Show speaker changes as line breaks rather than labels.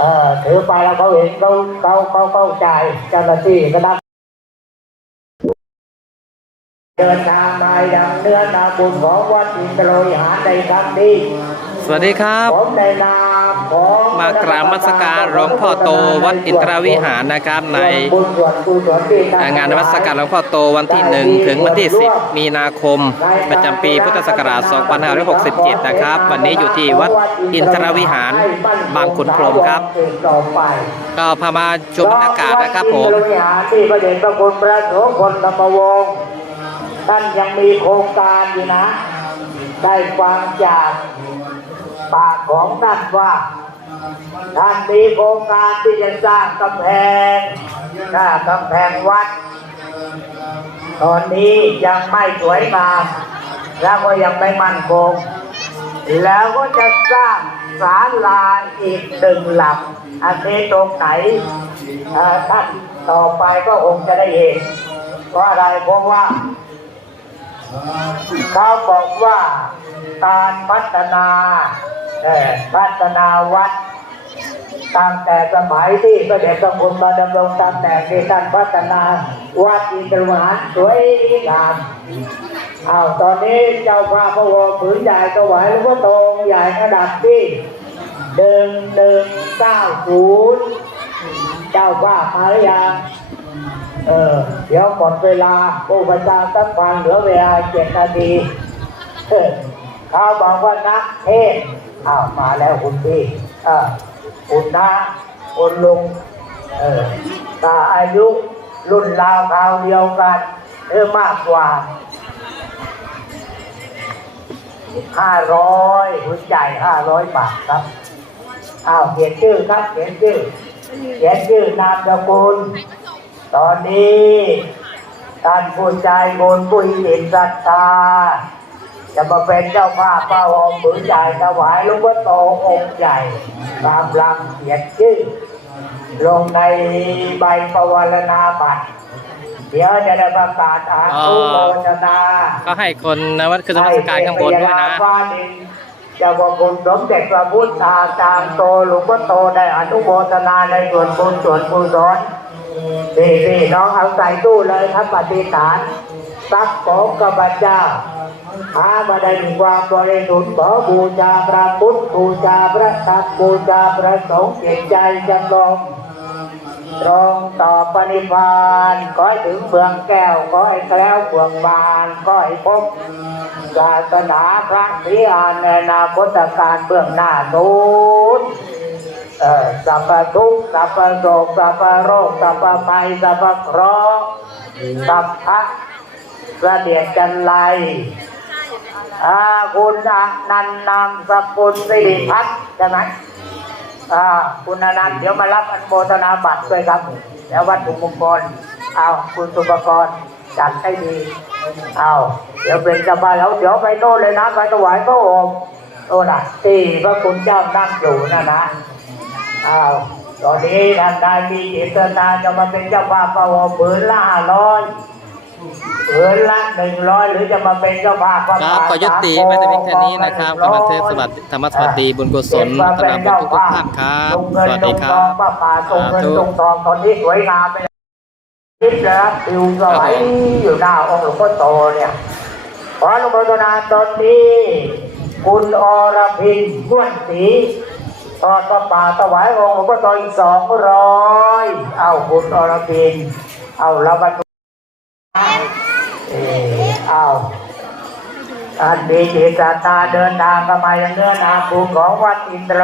เอ่อถือไปแล้วเขาเห็นเขาเขาเขาเข้าใจายเจ้าหน้าที่ก็นับเดินทางมาอย่างเนื้อนาบุญของวัดอินทรวิหารในครั้งนี้
สวัสดีครับ
ผมในนา มา
กราบมัสการหลวงพ่อโตวัดอินทรวิหารนะครับในงานนมัสการหลวงพ่อโตวันที่ 1 ถึงวันที่ 10 มีนาคม ประจำปีพุทธศักราช 2567 นะครับ วันนี้อยู่ที่วัดอินทรวิหารบางขุนพรหมครับ ก็พามาชมบรรยากาศนะครับผม
วัดอินทรวิหารที่พระเดชพระคุณพระโสพลธรรมวงศ์ท่านยังมีโครงการอยู่นะ ได้ฟังจาก ปากของท่านว่า ท่านมีโครงการที่จะสร้างกำแพงหน้ากำแพงวัด ตอนนี้ยังไม่สวยงาม แล้วก็ยังไม่มั่นคง แล้วก็จะสร้างศาลาอีกหนึ่งหลังอันนี้ตรงไหนท่านต่อไปก็คงจะได้เห็นเพราะอะไรเพราะว่าเขาบอกว่าการพัฒนา พัฒนาวัดตั้งแต่สมัยที่พระเดชพระคุณมาดำรงตำแหน่งที่ท่านพัฒนาวัดอินทรวิหารสวยงามเอ้าตอนนี้เจ้าพระพระวงผืนใหญ่ถวายหลวงพ่อโตงใหญ่ระดับที่หนึ่งหนึ่งเก้าศูนย์เจ้าพระมาหรือยังเออเดี๋ยวหมดเวลาผู้ประชาสัมพันธ์เหลือเวลาเจ็ดนาทีเขาบอกว่านักเทศ อ้าวมาแล้วคุณพี่เออคุณน้าคุณลุงเออตาอายุรุ่นราวคราวเดียวกันหรือมากกว่าห้าร้อยคุณจ่ายห้าร้อยบาทครับอ้าวเขียนชื่อครับเขียนชื่อเขียนชื่อนามสกุลตอนนี้ท่านผู้ใจบุญผู้หินศรัทธา จะมาเป็นเจ้าภาพเป้าอมผืนใหญ่ถวายหลวงพ่อโตองค์ใหญ่ตามลำเขียนชื่อ ลงในใบประวรณาบัตรเดี๋ยวจะได้ประกาศอ่าน
อ๋อ
ผู้โฆษณา
ก็ให้คนนวัดคือนมัสการข้างบนด้วยนะ
ให้เทพยาฟ้าดินเจะบอกคุณสมเด็จพระพุทธาจารย์โตหลวงพ่อโตได้อนุโมทนาในส่วนบุญส่วนกุศลนี่นี่น้องเอาใส่ตู้เลยครับปฏิฐาน ทรัพย์ของข้าพเจ้าหามาได้ความบริสุทธิ์ขอบูชาพระพุทธบูชาพระธรรมบูชาพระสงฆ์เกียรติใจจำลองตรงต่อปณิพานขอให้ถึงเมืองแก้วขอให้แคล้วเมืองบานขอให้พบศาสนาพระศรีอานในนาคตการเบื้องหน้านู้นเอ่อสัพพทุกสัพพโศกสัพพโรคสัพพภัยสัพพเคราะห์สัพพะ เดียดจันไรอาคุณอนันต์นามสกุลสิริพัฒน์ใช่ไหมอ่าคุณอนันต์เดี๋ยวมารับอันโมทนาบัตรด้วยครับเดี๋ยววัตถุมงคลเอาคุณสุปกรณ์จัดให้ดีเอาเดี๋ยวเป็นสบายแล้วเดี๋ยวไปโน่นเลยนะไปถวายพระองค์โน่นน่ะที่พระคุณเจ้านั่งอยู่น่ะนะเอาตอนนี้ท่านใดมีเจตนาจะมาเป็นเจ้าภาพพระองค์ผืนละห้าร้อย ผืนละหนึ่งร้อยหรือจะมาเป็นเจ้าภาพพระ
ครับ
ป่า
ขอยุติไว้แต่เพียงแค่นี้นะครับกำลังเทศสวัสดีธรรมสวัสดีบุญกุศลพัฒนาบุญทุกๆท่านครับ
ลงเงิน
สวัส
ล
ดี
ง
ค
ท
รั
อง
บ
ป้าป่าส่งเงิน
สาธุ
ส่งทองตอนนี้สวยงามไปเลยคิดแล้วติวสวยอยู่หน้าองค์หลวงพ่อโตเนี่ยขอหลวงพ่อโตนาตอนนี้คุณอรพินม้วนศรีทอดป้าป่าถวายองค์หลวงพ่อโตอีกสองร้อยเอาคุณอรพินเอาเรามาเออ เอาอันดีจิตตาเดินทางก็มายังเนื้อนาภูมิของวัดอินทร